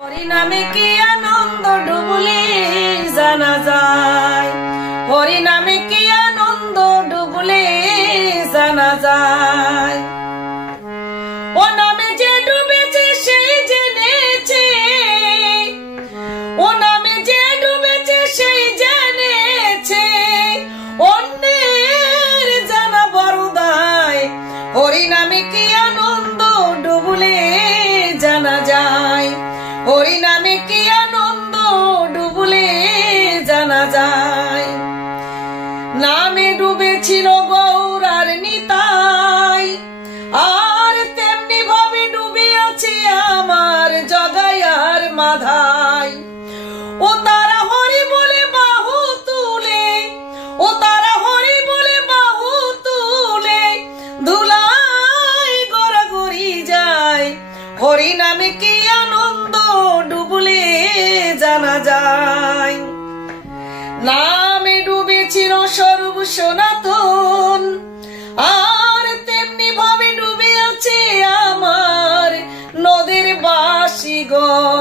হরি নামে কি আনন্দ ডুবলে জানা যায়, হরি নামে কি আনন্দ ডুবলে জানা যায়। ও নামে যে ডুবেছে সেই জেনেছে, ও নামে যে ডুবেছে সেই জেনেছে, অন্যের জানা বড় দায়। হরি নামে কি আনন্দ ডুবলে জানা যায়, হরি নামে কি আনন্দ ডুবলে জানা যায়। নামে ডুবেছিল গৌর আর নিতাই, আর তেমনি ভাবে ডুবে আছে আমার জগাই আর মাধাই। ও তারা হরি বলে বাহু তুলে, ও তারা হরি বলে বাহু তুলে ধুলাই গড়াগড়ি যায়। হরি নামে কি আনন্দ ডুবলে জানা যায়। নামে ডুবেছিল স্বরূপ সনাতন, আর তেমনি ভাবে ডুবে আছে আমার নদের বাসিগণ।